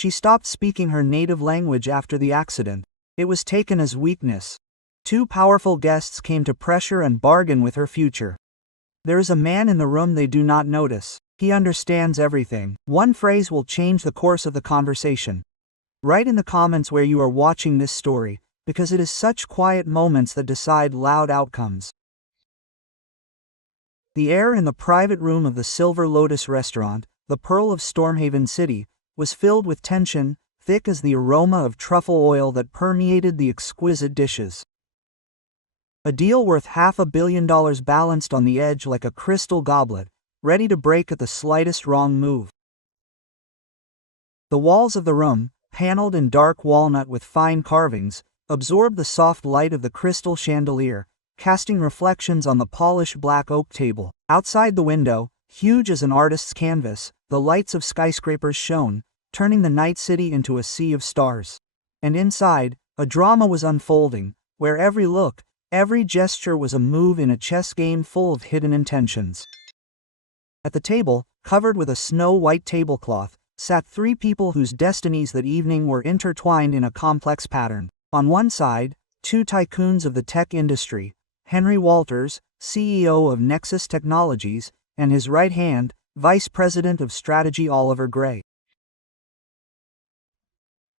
She stopped speaking her native language after the accident. It was taken as weakness. Two powerful guests came to pressure and bargain with her future. There is a man in the room they do not notice. He understands everything. One phrase will change the course of the conversation. Write in the comments where you are watching this story, because it is such quiet moments that decide loud outcomes. The air in the private room of the Silver Lotus restaurant, the pearl of Stormhaven City, was filled with tension, thick as the aroma of truffle oil that permeated the exquisite dishes. A deal worth $500 million balanced on the edge like a crystal goblet, ready to break at the slightest wrong move. The walls of the room, paneled in dark walnut with fine carvings, absorbed the soft light of the crystal chandelier, casting reflections on the polished black oak table. Outside the window, huge as an artist's canvas, the lights of skyscrapers shone, turning the night city into a sea of stars. And inside, a drama was unfolding, where every look, every gesture was a move in a chess game full of hidden intentions. At the table, covered with a snow-white tablecloth, sat three people whose destinies that evening were intertwined in a complex pattern. On one side, two tycoons of the tech industry, Henry Walters, CEO of Nexus Technologies, and his right hand, Vice President of Strategy Oliver Gray.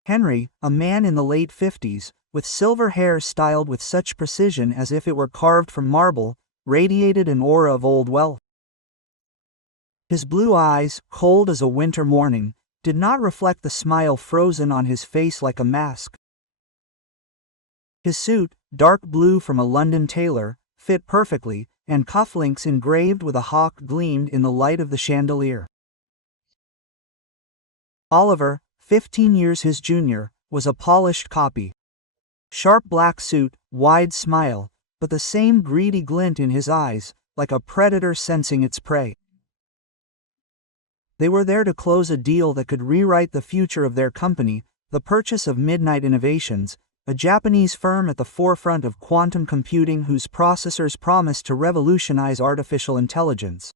Henry, a man in the late 50s, with silver hair styled with such precision as if it were carved from marble, radiated an aura of old wealth. His blue eyes, cold as a winter morning, did not reflect the smile frozen on his face like a mask. His suit, dark blue from a London tailor, fit perfectly, and cufflinks engraved with a hawk gleamed in the light of the chandelier. Oliver, 15 years his junior, was a polished copy. Sharp black suit, wide smile, but the same greedy glint in his eyes, like a predator sensing its prey. They were there to close a deal that could rewrite the future of their company, the purchase of Midnight Innovations, a Japanese firm at the forefront of quantum computing whose processors promised to revolutionize artificial intelligence.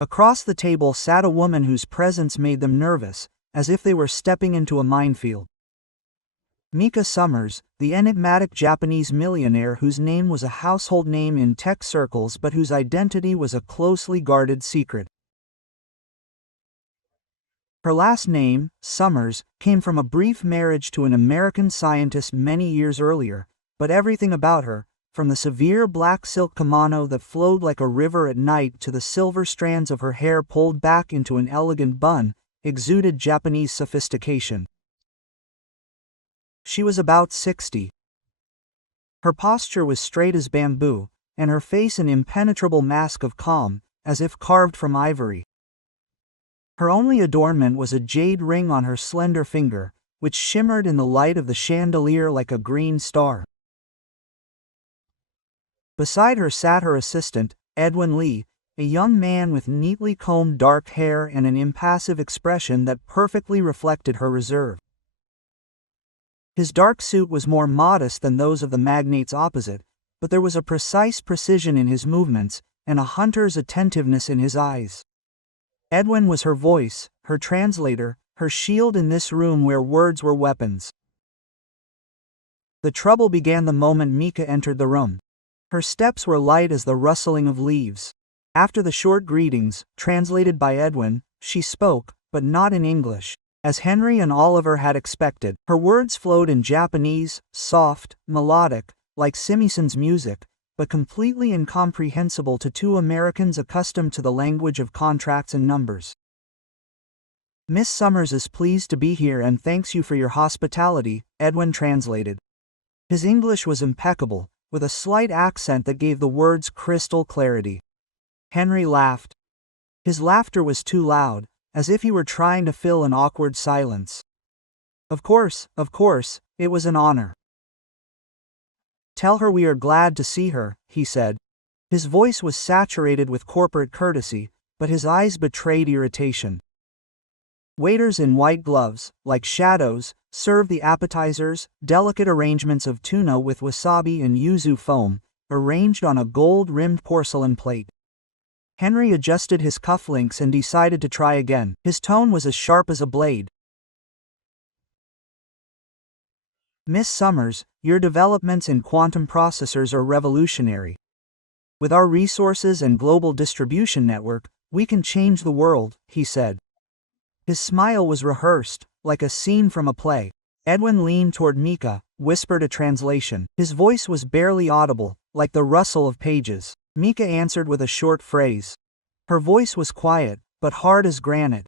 Across the table sat a woman whose presence made them nervous, as if they were stepping into a minefield. Mika Summers, the enigmatic Japanese millionaire whose name was a household name in tech circles but whose identity was a closely guarded secret. Her last name, Summers, came from a brief marriage to an American scientist many years earlier, but everything about her, from the severe black silk kimono that flowed like a river at night to the silver strands of her hair pulled back into an elegant bun, exuded Japanese sophistication. She was about 60. Her posture was straight as bamboo, and her face an impenetrable mask of calm, as if carved from ivory. Her only adornment was a jade ring on her slender finger, which shimmered in the light of the chandelier like a green star. Beside her sat her assistant, Edwin Lee, a young man with neatly combed dark hair and an impassive expression that perfectly reflected her reserve. His dark suit was more modest than those of the magnates opposite, but there was a precise precision in his movements, and a hunter's attentiveness in his eyes. Edwin was her voice, her translator, her shield in this room where words were weapons. The trouble began the moment Mika entered the room. Her steps were light as the rustling of leaves. After the short greetings, translated by Edwin, she spoke, but not in English. As Henry and Oliver had expected, her words flowed in Japanese, soft, melodic, like Simison's music, but completely incomprehensible to two Americans accustomed to the language of contracts and numbers. "Miss Summers is pleased to be here and thanks you for your hospitality," Edwin translated. His English was impeccable, with a slight accent that gave the words crystal clarity. Henry laughed. His laughter was too loud, as if he were trying to fill an awkward silence. Of course, it was an honor. "Tell her we are glad to see her," he said. His voice was saturated with corporate courtesy, but his eyes betrayed irritation. Waiters in white gloves, like shadows, served the appetizers, delicate arrangements of tuna with wasabi and yuzu foam, arranged on a gold-rimmed porcelain plate. Henry adjusted his cufflinks and decided to try again. His tone was as sharp as a blade. Miss Summers, your developments in quantum processors are revolutionary. With our resources and global distribution network, we can change the world, he said. His smile was rehearsed, like a scene from a play. Edwin leaned toward Mika, whispered a translation. His voice was barely audible, like the rustle of pages. Mika answered with a short phrase. Her voice was quiet, but hard as granite.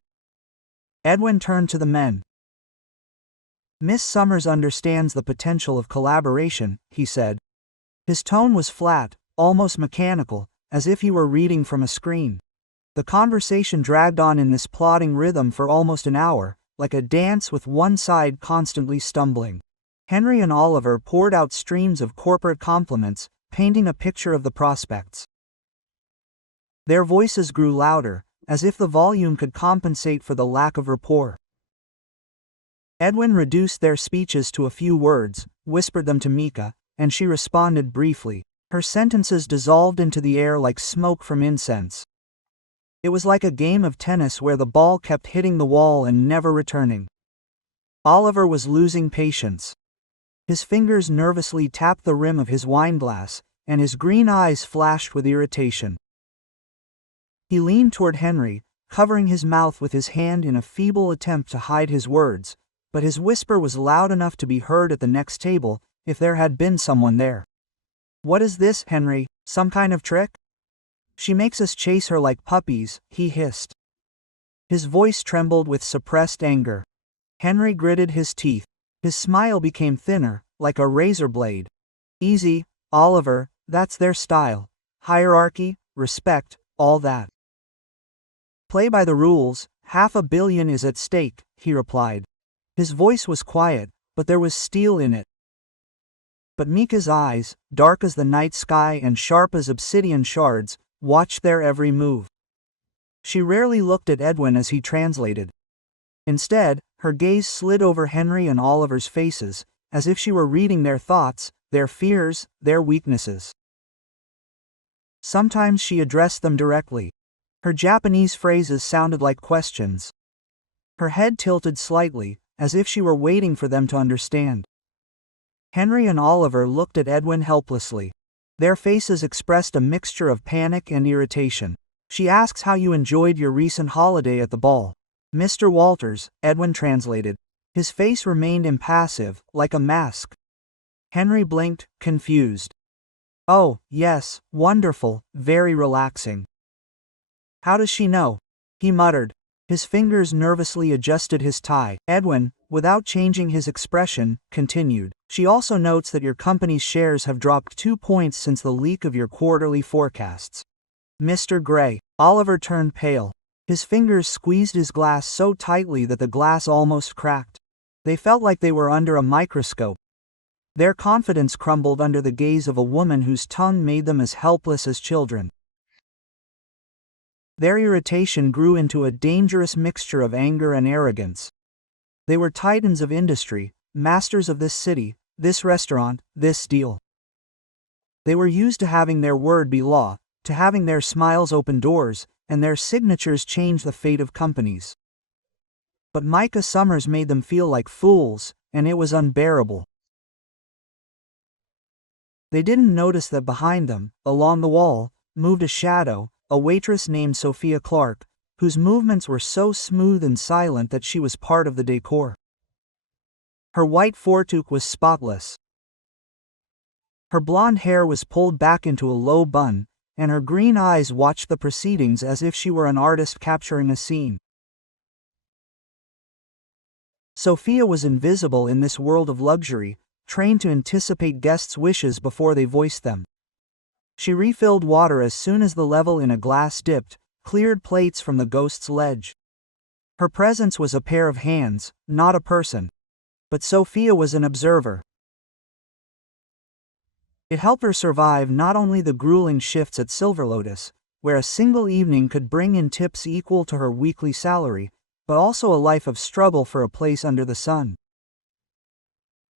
Edwin turned to the men. Miss Summers understands the potential of collaboration, he said. His tone was flat, almost mechanical, as if he were reading from a screen. The conversation dragged on in this plodding rhythm for almost an hour, like a dance with one side constantly stumbling. Henry and Oliver poured out streams of corporate compliments, painting a picture of the prospects. Their voices grew louder, as if the volume could compensate for the lack of rapport. Edwin reduced their speeches to a few words, whispered them to Mika, and she responded briefly. Her sentences dissolved into the air like smoke from incense. It was like a game of tennis where the ball kept hitting the wall and never returning. Oliver was losing patience. His fingers nervously tapped the rim of his wineglass, and his green eyes flashed with irritation. He leaned toward Henry, covering his mouth with his hand in a feeble attempt to hide his words, but his whisper was loud enough to be heard at the next table, if there had been someone there. What is this, Henry, some kind of trick? She makes us chase her like puppies, he hissed. His voice trembled with suppressed anger. Henry gritted his teeth. His smile became thinner, like a razor blade. Easy, Oliver, that's their style. Hierarchy, respect, all that. Play by the rules, $500 million is at stake, he replied. His voice was quiet, but there was steel in it. But Mika's eyes, dark as the night sky and sharp as obsidian shards, watched their every move. She rarely looked at Edwin as he translated. Instead, her gaze slid over Henry and Oliver's faces, as if she were reading their thoughts, their fears, their weaknesses. Sometimes she addressed them directly. Her Japanese phrases sounded like questions. Her head tilted slightly, as if she were waiting for them to understand. Henry and Oliver looked at Edwin helplessly. Their faces expressed a mixture of panic and irritation. She asks how you enjoyed your recent holiday at the ball. Mr. Walters, Edwin translated. His face remained impassive, like a mask. Henry blinked, confused. Oh, yes, wonderful, very relaxing. How does she know? He muttered. His fingers nervously adjusted his tie. Edwin, without changing his expression, continued. She also notes that your company's shares have dropped 2 points since the leak of your quarterly forecasts. Mr. Gray. Oliver turned pale. His fingers squeezed his glass so tightly that the glass almost cracked. They felt like they were under a microscope. Their confidence crumbled under the gaze of a woman whose tongue made them as helpless as children. Their irritation grew into a dangerous mixture of anger and arrogance. They were titans of industry, masters of this city, this restaurant, this deal. They were used to having their word be law, to having their smiles open doors, and their signatures change the fate of companies. But Micah Summers made them feel like fools, and it was unbearable. They didn't notice that behind them, along the wall, moved a shadow, a waitress named Sophia Clark, whose movements were so smooth and silent that she was part of the decor. Her white fourtoque was spotless. Her blonde hair was pulled back into a low bun, and her green eyes watched the proceedings as if she were an artist capturing a scene. Sophia was invisible in this world of luxury, trained to anticipate guests' wishes before they voiced them. She refilled water as soon as the level in a glass dipped, cleared plates from the ghost's ledge. Her presence was a pair of hands, not a person. But Sophia was an observer. It helped her survive not only the grueling shifts at Silver Lotus, where a single evening could bring in tips equal to her weekly salary, but also a life of struggle for a place under the sun.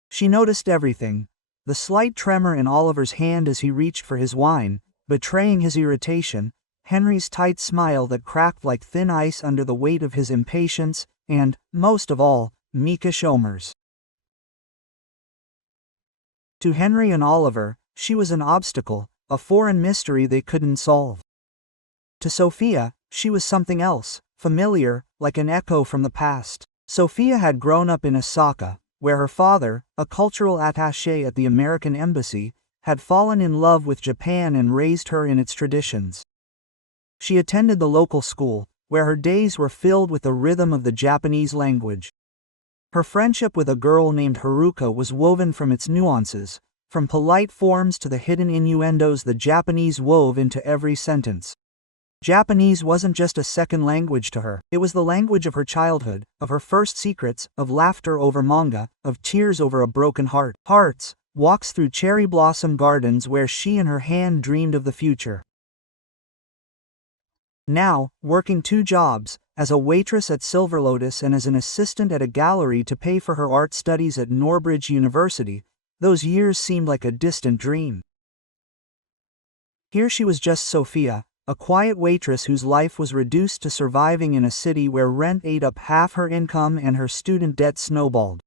She noticed everything, the slight tremor in Oliver's hand as he reached for his wine, betraying his irritation, Henry's tight smile that cracked like thin ice under the weight of his impatience, and, most of all, Mika Schomer's. To Henry and Oliver, she was an obstacle, a foreign mystery they couldn't solve. To Sophia, she was something else, familiar, like an echo from the past. Sophia had grown up in Osaka, where her father, a cultural attaché at the American Embassy, had fallen in love with Japan and raised her in its traditions. She attended the local school, where her days were filled with the rhythm of the Japanese language. Her friendship with a girl named Haruka was woven from its nuances, from polite forms to the hidden innuendos the Japanese wove into every sentence. Japanese wasn't just a second language to her, it was the language of her childhood, of her first secrets, of laughter over manga, of tears over a broken heart. Hearts, walks through cherry blossom gardens where she and her hand dreamed of the future. Now, working 2 jobs, as a waitress at Silver Lotus and as an assistant at a gallery to pay for her art studies at Norbridge University, those years seemed like a distant dream. Here she was just Sophia, a quiet waitress whose life was reduced to surviving in a city where rent ate up half her income and her student debt snowballed.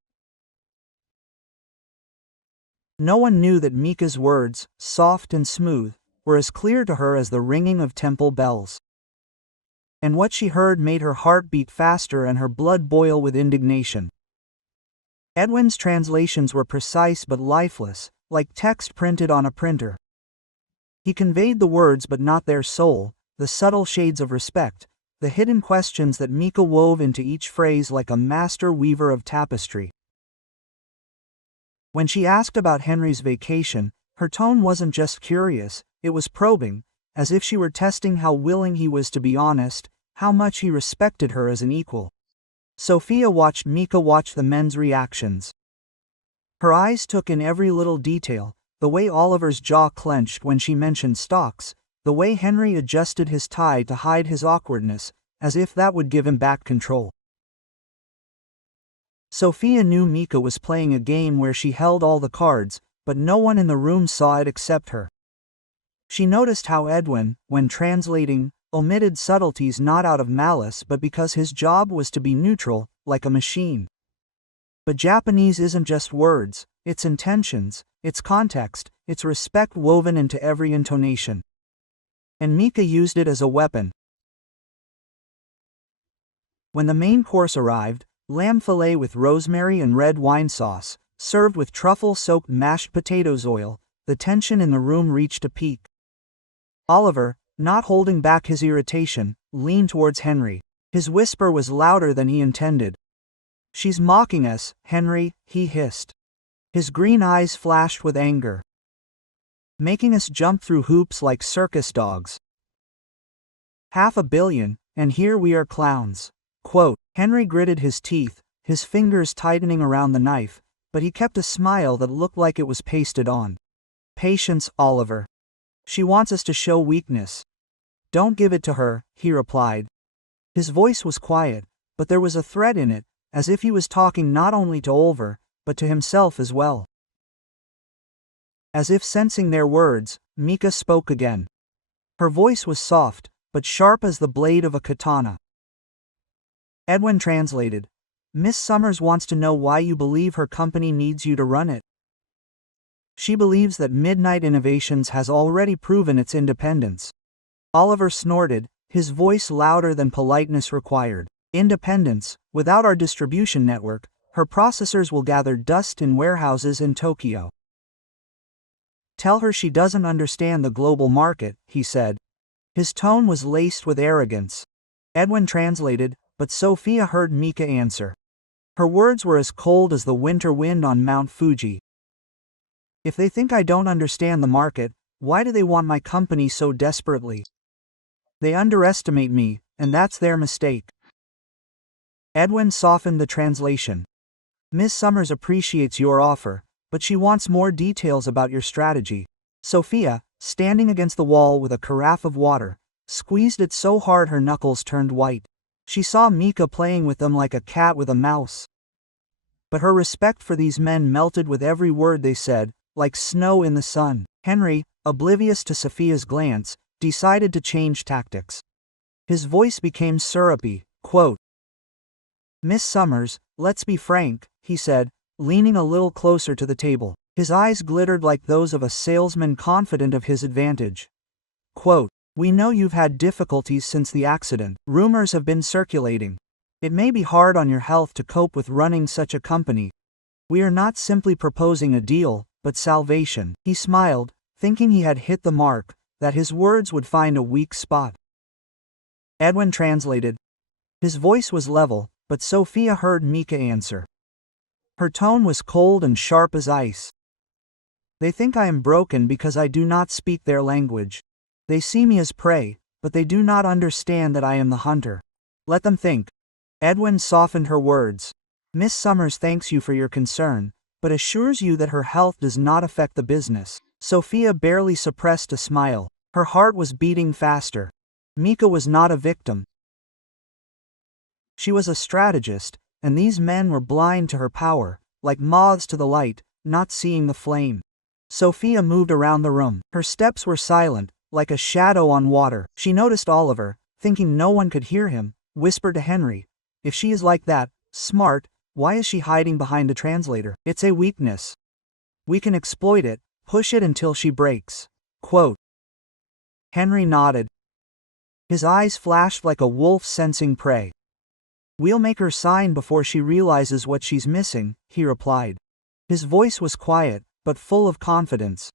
No one knew that Mika's words, soft and smooth, were as clear to her as the ringing of temple bells. And what she heard made her heart beat faster and her blood boil with indignation. Edwin's translations were precise but lifeless, like text printed on a printer. He conveyed the words but not their soul, the subtle shades of respect, the hidden questions that Mika wove into each phrase like a master weaver of tapestry. When she asked about Henry's vacation, her tone wasn't just curious, it was probing, as if she were testing how willing he was to be honest, how much he respected her as an equal. Sophia watched Mika watch the men's reactions. Her eyes took in every little detail, the way Oliver's jaw clenched when she mentioned stocks, the way Henry adjusted his tie to hide his awkwardness, as if that would give him back control. Sophia knew Mika was playing a game where she held all the cards, but no one in the room saw it except her. She noticed how Edwin, when translating, omitted subtleties not out of malice but because his job was to be neutral, like a machine. But Japanese isn't just words, it's intentions, it's context, it's respect woven into every intonation. And Mika used it as a weapon. When the main course arrived, lamb fillet with rosemary and red wine sauce, served with truffle-soaked mashed potatoes oil, the tension in the room reached a peak. Oliver, not holding back his irritation, leaned towards Henry. His whisper was louder than he intended. "She's mocking us, Henry," he hissed. His green eyes flashed with anger. "Making us jump through hoops like circus dogs. $500 million, and here we are clowns." Quote. Henry gritted his teeth, his fingers tightening around the knife, but he kept a smile that looked like it was pasted on. "Patience, Oliver. She wants us to show weakness." "Don't give it to her," he replied. His voice was quiet, but there was a threat in it, as if he was talking not only to Oliver, but to himself as well. As if sensing their words, Mika spoke again. Her voice was soft, but sharp as the blade of a katana. Edwin translated. "Miss Summers wants to know why you believe her company needs you to run it." "She believes that Midnight Innovations has already proven its independence." Oliver snorted, his voice louder than politeness required. "Independence, without our distribution network, her processors will gather dust in warehouses in Tokyo." "Tell her she doesn't understand the global market," he said. His tone was laced with arrogance. Edwin translated, but Sophia heard Mika answer. Her words were as cold as the winter wind on Mount Fuji. "If they think I don't understand the market, why do they want my company so desperately? They underestimate me, and that's their mistake." Edwin softened the translation. "Miss Summers appreciates your offer, but she wants more details about your strategy." Sophia, standing against the wall with a carafe of water, squeezed it so hard her knuckles turned white. She saw Mika playing with them like a cat with a mouse. But her respect for these men melted with every word they said, like snow in the sun. Henry, oblivious to Sophia's glance, decided to change tactics. His voice became syrupy. Quote, "Miss Summers, let's be frank," he said, leaning a little closer to the table. His eyes glittered like those of a salesman confident of his advantage. Quote, "We know you've had difficulties since the accident. Rumors have been circulating. It may be hard on your health to cope with running such a company. We are not simply proposing a deal, but salvation." He smiled, thinking he had hit the mark, that his words would find a weak spot. Edwin translated. His voice was level, but Sophia heard Mika answer. Her tone was cold and sharp as ice. "They think I am broken because I do not speak their language. They see me as prey, but they do not understand that I am the hunter. Let them think." Edwin softened her words. "Miss Summers thanks you for your concern, but assures you that her health does not affect the business." Sophia barely suppressed a smile. Her heart was beating faster. Mika was not a victim. She was a strategist, and these men were blind to her power, like moths to the light, not seeing the flame. Sophia moved around the room. Her steps were silent, like a shadow on water. She noticed Oliver, thinking no one could hear him, whispered to Henry, "If she is like that, smart, why is she hiding behind a translator? It's a weakness. We can exploit it, push it until she breaks." Quote. Henry nodded. His eyes flashed like a wolf sensing prey. "We'll make her sign before she realizes what she's missing," he replied. His voice was quiet, but full of confidence.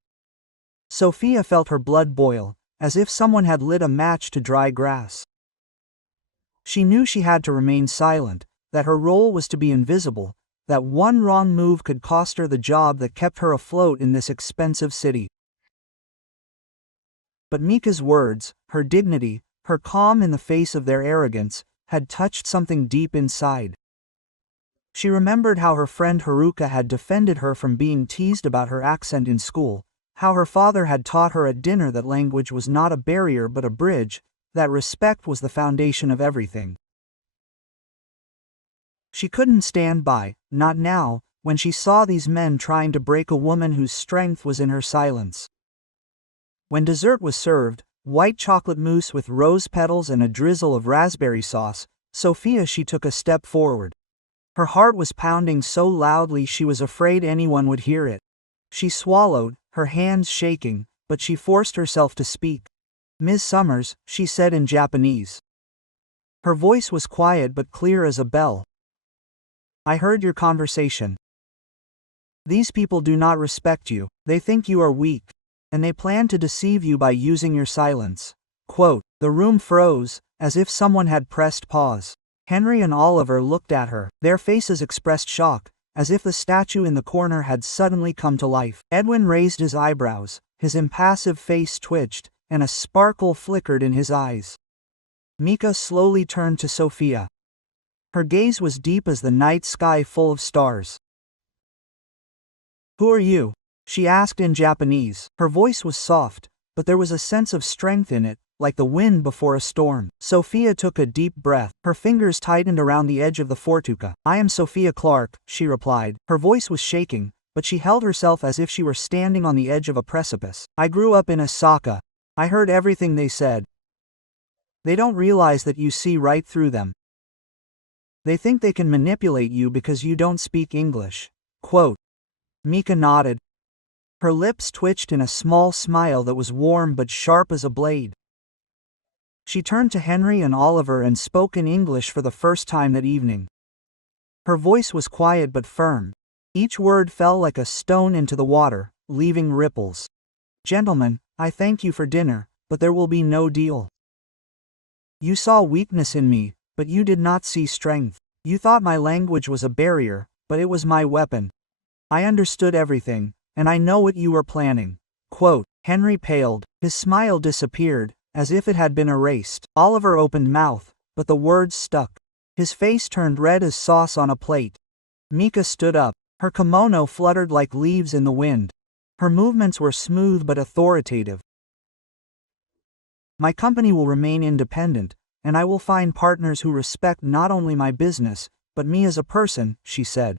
Sophia felt her blood boil, as if someone had lit a match to dry grass. She knew she had to remain silent, that her role was to be invisible, that one wrong move could cost her the job that kept her afloat in this expensive city. But Mika's words, her dignity, her calm in the face of their arrogance, had touched something deep inside. She remembered how her friend Haruka had defended her from being teased about her accent in school, how her father had taught her at dinner that language was not a barrier but a bridge, that respect was the foundation of everything. She couldn't stand by, not now, when she saw these men trying to break a woman whose strength was in her silence. When dessert was served, white chocolate mousse with rose petals and a drizzle of raspberry sauce, she took a step forward. Her heart was pounding so loudly she was afraid anyone would hear it. She swallowed, her hands shaking, but she forced herself to speak. "Ms. Summers," she said in Japanese. Her voice was quiet but clear as a bell. "I heard your conversation. These people do not respect you, they think you are weak, and they plan to deceive you by using your silence." Quote. The room froze, as if someone had pressed pause. Henry and Oliver looked at her. Their faces expressed shock, as if the statue in the corner had suddenly come to life. Edwin raised his eyebrows, his impassive face twitched, and a sparkle flickered in his eyes. Mika slowly turned to Sophia. Her gaze was deep as the night sky full of stars. "Who are you?" she asked in Japanese. Her voice was soft, but there was a sense of strength in it, like the wind before a storm. Sophia took a deep breath. Her fingers tightened around the edge of the fortuca. "I am Sophia Clark," she replied. Her voice was shaking, but she held herself as if she were standing on the edge of a precipice. "I grew up in Osaka. I heard everything they said. They don't realize that you see right through them. They think they can manipulate you because you don't speak English." Quote. Mika nodded. Her lips twitched in a small smile that was warm but sharp as a blade. She turned to Henry and Oliver and spoke in English for the first time that evening. Her voice was quiet but firm. Each word fell like a stone into the water, leaving ripples. "Gentlemen, I thank you for dinner, but there will be no deal. You saw weakness in me, but you did not see strength. You thought my language was a barrier, but it was my weapon. I understood everything, and I know what you were planning." Quote. Henry paled. His smile disappeared, as if it had been erased. Oliver opened mouth, but the words stuck. His face turned red as sauce on a plate. Mika stood up. Her kimono fluttered like leaves in the wind. Her movements were smooth but authoritative. "My company will remain independent, and I will find partners who respect not only my business, but me as a person," she said.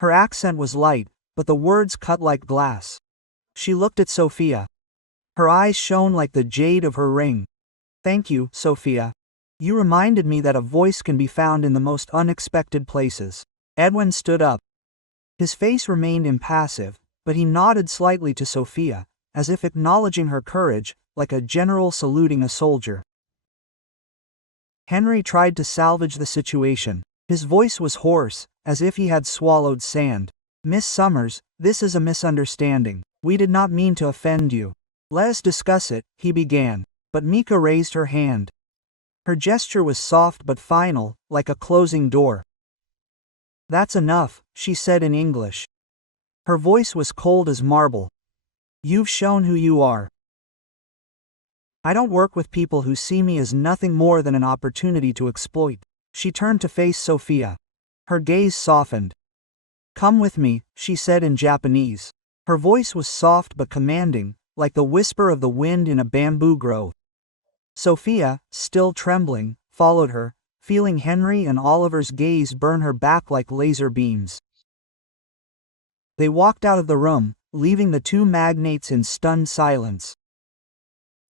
Her accent was light, but the words cut like glass. She looked at Sophia. Her eyes shone like the jade of her ring. Thank you, Sophia. You reminded me that a voice can be found in the most unexpected places. Edwin stood up. His face remained impassive, but he nodded slightly to Sophia, as if acknowledging her courage, like a general saluting a soldier. Henry tried to salvage the situation. His voice was hoarse, as if he had swallowed sand. Miss Summers, this is a misunderstanding. We did not mean to offend you. Let us discuss it, he began, but Mika raised her hand. Her gesture was soft but final, like a closing door. That's enough, she said in English. Her voice was cold as marble. You've shown who you are. I don't work with people who see me as nothing more than an opportunity to exploit. She turned to face Sophia. Her gaze softened. Come with me, she said in Japanese. Her voice was soft but commanding, like the whisper of the wind in a bamboo grove. Sophia, still trembling, followed her, feeling Henry and Oliver's gaze burn her back like laser beams. They walked out of the room, leaving the two magnates in stunned silence.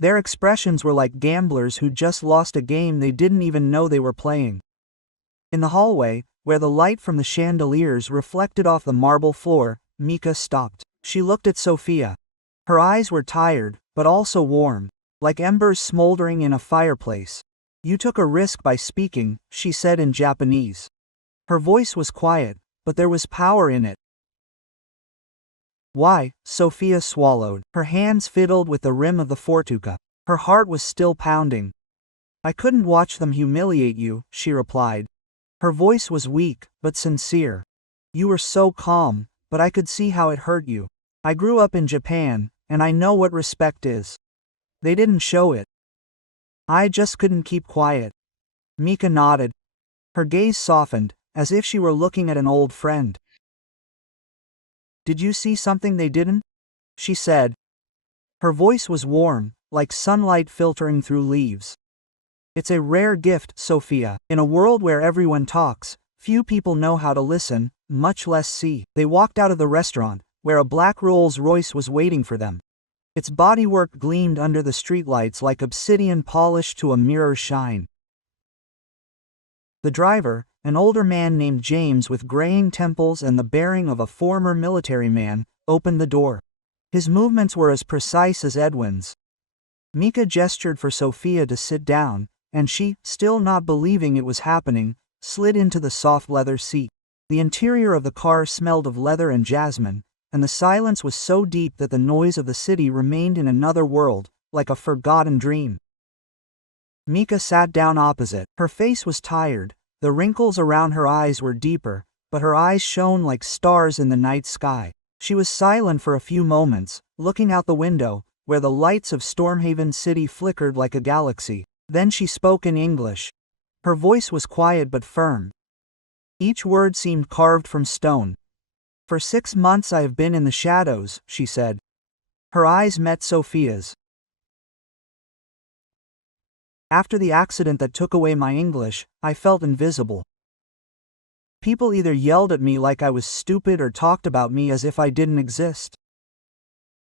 Their expressions were like gamblers who just lost a game they didn't even know they were playing. In the hallway, where the light from the chandeliers reflected off the marble floor, Mika stopped. She looked at Sophia. Her eyes were tired, but also warm, like embers smoldering in a fireplace. You took a risk by speaking, she said in Japanese. Her voice was quiet, but there was power in it. Why? Sophia swallowed. Her hands fiddled with the rim of the fortuca. Her heart was still pounding. I couldn't watch them humiliate you, she replied. Her voice was weak, but sincere. You were so calm, but I could see how it hurt you. I grew up in Japan, and I know what respect is. They didn't show it. I just couldn't keep quiet. Mika nodded. Her gaze softened, as if she were looking at an old friend. Did you see something they didn't? She said. Her voice was warm, like sunlight filtering through leaves. It's a rare gift, Sophia. In a world where everyone talks, few people know how to listen, much less see. They walked out of the restaurant, where a black Rolls-Royce was waiting for them. Its bodywork gleamed under the streetlights like obsidian polished to a mirror's shine. The driver, an older man named James with graying temples and the bearing of a former military man, opened the door. His movements were as precise as Edwin's. Mika gestured for Sophia to sit down, and she, still not believing it was happening, slid into the soft leather seat. The interior of the car smelled of leather and jasmine, and the silence was so deep that the noise of the city remained in another world, like a forgotten dream. Mika sat down opposite. Her face was tired, the wrinkles around her eyes were deeper, but her eyes shone like stars in the night sky. She was silent for a few moments, looking out the window, where the lights of Stormhaven City flickered like a galaxy. Then she spoke in English. Her voice was quiet but firm. Each word seemed carved from stone. For 6 months I have been in the shadows, she said. Her eyes met Sophia's. After the accident that took away my English, I felt invisible. People either yelled at me like I was stupid or talked about me as if I didn't exist.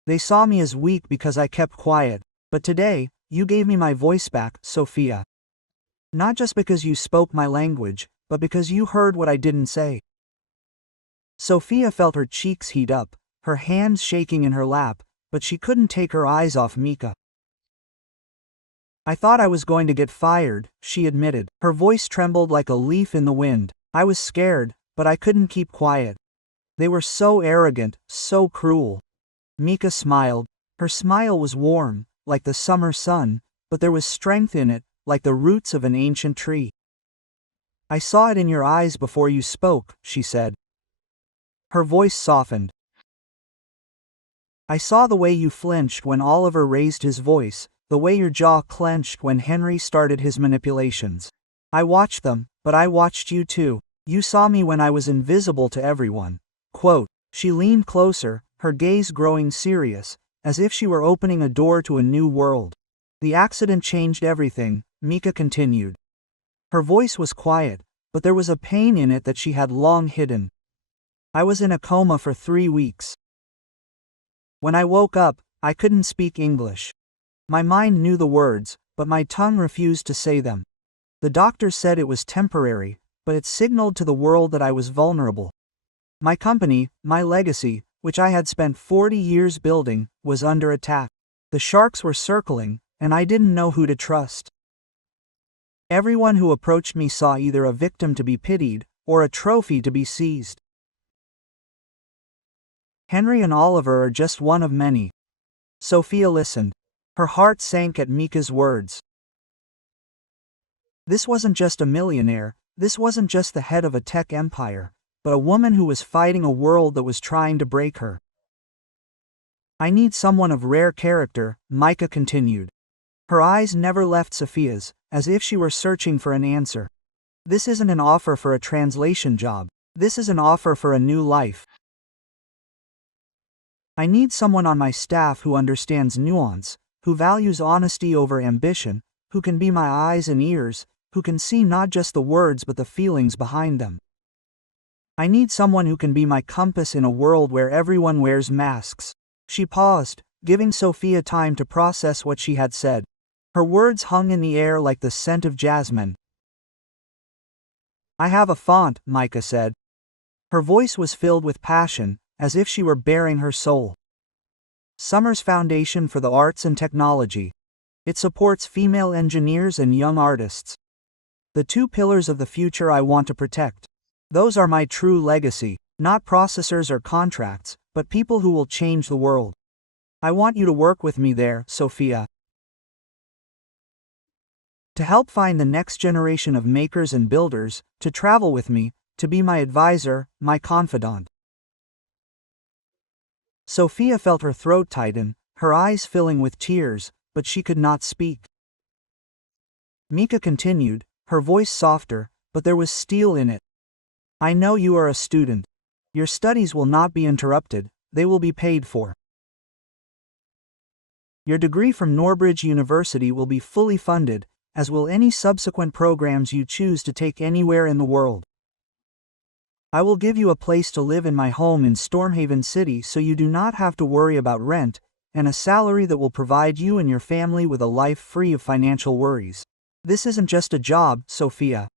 They saw me as weak because I kept quiet, but today, you gave me my voice back, Sophia. Not just because you spoke my language, but because you heard what I didn't say. Sophia felt her cheeks heat up, her hands shaking in her lap, but she couldn't take her eyes off Mika. I thought I was going to get fired, she admitted. Her voice trembled like a leaf in the wind. I was scared, but I couldn't keep quiet. They were so arrogant, so cruel. Mika smiled. Her smile was warm, like the summer sun, but there was strength in it, like the roots of an ancient tree. I saw it in your eyes before you spoke, she said. Her voice softened. I saw the way you flinched when Oliver raised his voice, the way your jaw clenched when Henry started his manipulations. I watched them, but I watched you too. You saw me when I was invisible to everyone. Quote. She leaned closer, her gaze growing serious, as if she were opening a door to a new world. The accident changed everything, Mika continued. Her voice was quiet, but there was a pain in it that she had long hidden. I was in a coma for 3 weeks. When I woke up, I couldn't speak English. My mind knew the words, but my tongue refused to say them. The doctor said it was temporary, but it signaled to the world that I was vulnerable. My company, my legacy, which I had spent 40 years building, was under attack. The sharks were circling, and I didn't know who to trust. Everyone who approached me saw either a victim to be pitied, or a trophy to be seized. Henry and Oliver are just one of many. Sophia listened. Her heart sank at Mika's words. This wasn't just a millionaire, this wasn't just the head of a tech empire, but a woman who was fighting a world that was trying to break her. I need someone of rare character, Mika continued. Her eyes never left Sophia's, as if she were searching for an answer. This isn't an offer for a translation job. This is an offer for a new life. I need someone on my staff who understands nuance, who values honesty over ambition, who can be my eyes and ears, who can see not just the words but the feelings behind them. I need someone who can be my compass in a world where everyone wears masks. She paused, giving Sophia time to process what she had said. Her words hung in the air like the scent of jasmine. I have a font, Mika said. Her voice was filled with passion, as if she were bearing her soul. Summer's Foundation for the Arts and Technology. It supports female engineers and young artists. The two pillars of the future I want to protect. Those are my true legacy, not processors or contracts, but people who will change the world. I want you to work with me there, Sophia. To help find the next generation of makers and builders, to travel with me, to be my advisor, my confidant. Sophia felt her throat tighten, her eyes filling with tears, but she could not speak. Mika continued, her voice softer, but there was steel in it. I know you are a student. Your studies will not be interrupted, they will be paid for. Your degree from Norbridge University will be fully funded, as will any subsequent programs you choose to take anywhere in the world. I will give you a place to live in my home in Stormhaven City so you do not have to worry about rent, and a salary that will provide you and your family with a life free of financial worries. This isn't just a job, Sophia.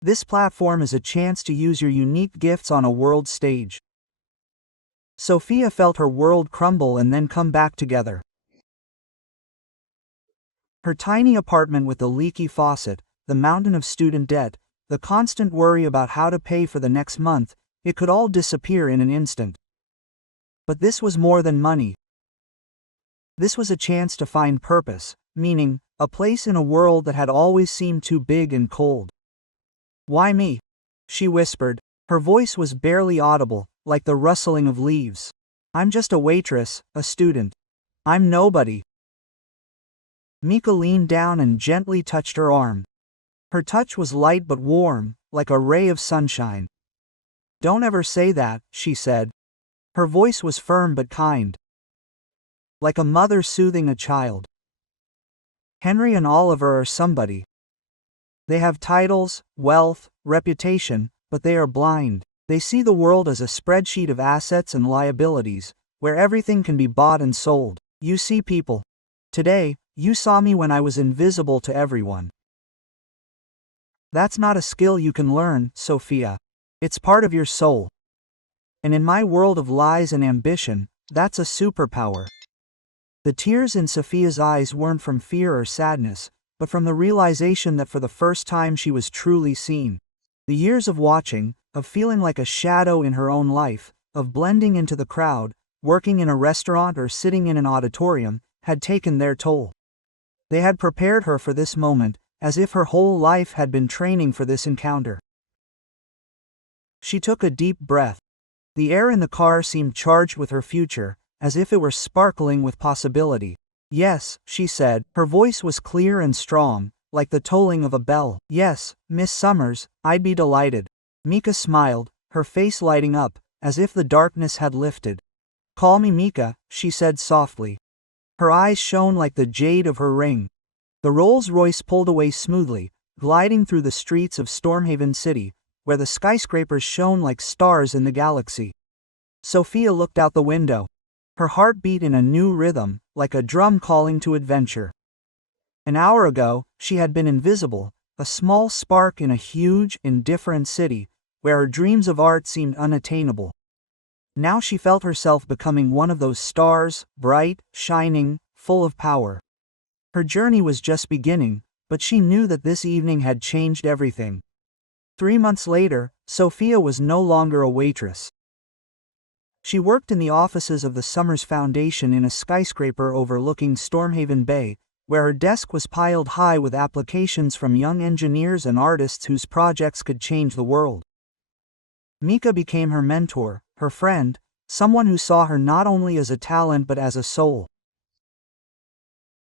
This platform is a chance to use your unique gifts on a world stage. Sophia felt her world crumble and then come back together. Her tiny apartment with the leaky faucet, the mountain of student debt, the constant worry about how to pay for the next month, it could all disappear in an instant. But this was more than money. This was a chance to find purpose, meaning, a place in a world that had always seemed too big and cold. Why me? She whispered. Her voice was barely audible, like the rustling of leaves. I'm just a waitress, a student. I'm nobody. Mika leaned down and gently touched her arm. Her touch was light but warm, like a ray of sunshine. Don't ever say that, she said. Her voice was firm but kind. Like a mother soothing a child. Henry and Oliver are somebody. They have titles, wealth, reputation, but they are blind. They see the world as a spreadsheet of assets and liabilities, where everything can be bought and sold. You see people. Today, you saw me when I was invisible to everyone. That's not a skill you can learn, Sophia. It's part of your soul. And in my world of lies and ambition, that's a superpower. The tears in Sophia's eyes weren't from fear or sadness, but from the realization that for the first time she was truly seen. The years of watching, of feeling like a shadow in her own life, of blending into the crowd, working in a restaurant or sitting in an auditorium, had taken their toll. They had prepared her for this moment, as if her whole life had been training for this encounter. She took a deep breath. The air in the car seemed charged with her future, as if it were sparkling with possibility. Yes, she said, her voice was clear and strong, like the tolling of a bell. Yes, Miss Summers, I'd be delighted. Mika smiled, her face lighting up, as if the darkness had lifted. Call me Mika, she said softly. Her eyes shone like the jade of her ring. The Rolls-Royce pulled away smoothly, gliding through the streets of Stormhaven City, where the skyscrapers shone like stars in the galaxy. Sophia looked out the window. Her heart beat in a new rhythm, like a drum calling to adventure. An hour ago, she had been invisible, a small spark in a huge, indifferent city, where her dreams of art seemed unattainable. Now she felt herself becoming one of those stars, bright, shining, full of power. Her journey was just beginning, but she knew that this evening had changed everything. 3 months later, Sophia was no longer a waitress. She worked in the offices of the Summers Foundation in a skyscraper overlooking Stormhaven Bay, where her desk was piled high with applications from young engineers and artists whose projects could change the world. Mika became her mentor, her friend, someone who saw her not only as a talent but as a soul.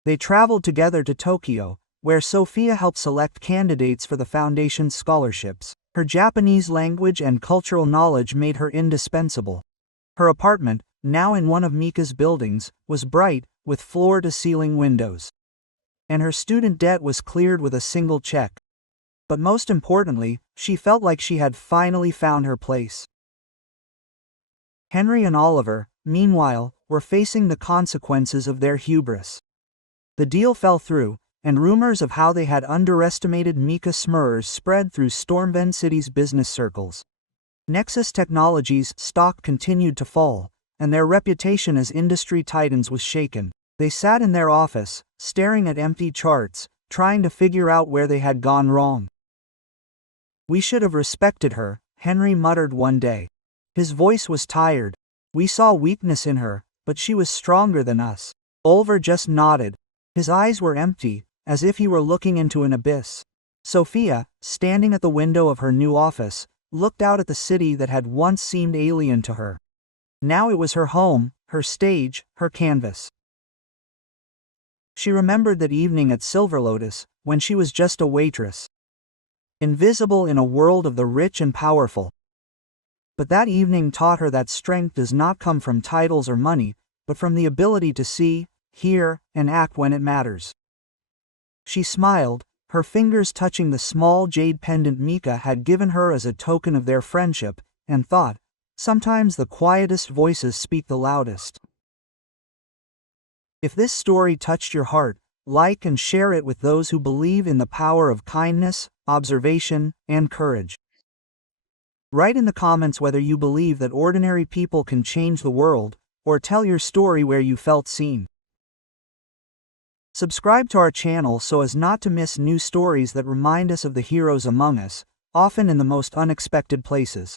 They traveled together to Tokyo, where Sophia helped select candidates for the foundation's scholarships. Her Japanese language and cultural knowledge made her indispensable. Her apartment, now in one of Mika's buildings, was bright, with floor-to-ceiling windows. And her student debt was cleared with a single check. But most importantly, she felt like she had finally found her place. Henry and Oliver, meanwhile, were facing the consequences of their hubris. The deal fell through, and rumors of how they had underestimated Mika Smurrs spread through Stormven City's business circles. Nexus Technologies' stock continued to fall, and their reputation as industry titans was shaken. They sat in their office, staring at empty charts, trying to figure out where they had gone wrong. "We should have respected her," Henry muttered one day. His voice was tired. "We saw weakness in her, but she was stronger than us." Oliver just nodded. His eyes were empty, as if he were looking into an abyss. Sophia, standing at the window of her new office, looked out at the city that had once seemed alien to her. Now it was her home, her stage, her canvas. She remembered that evening at Silver Lotus, when she was just a waitress. Invisible in a world of the rich and powerful. But that evening taught her that strength does not come from titles or money, but from the ability to see, hear, and act when it matters. She smiled, her fingers touching the small jade pendant Mika had given her as a token of their friendship, and thought, sometimes the quietest voices speak the loudest. If this story touched your heart, like and share it with those who believe in the power of kindness, observation, and courage. Write in the comments whether you believe that ordinary people can change the world, or tell your story where you felt seen. Subscribe to our channel so as not to miss new stories that remind us of the heroes among us, often in the most unexpected places.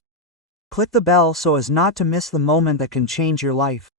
Click the bell so as not to miss the moment that can change your life.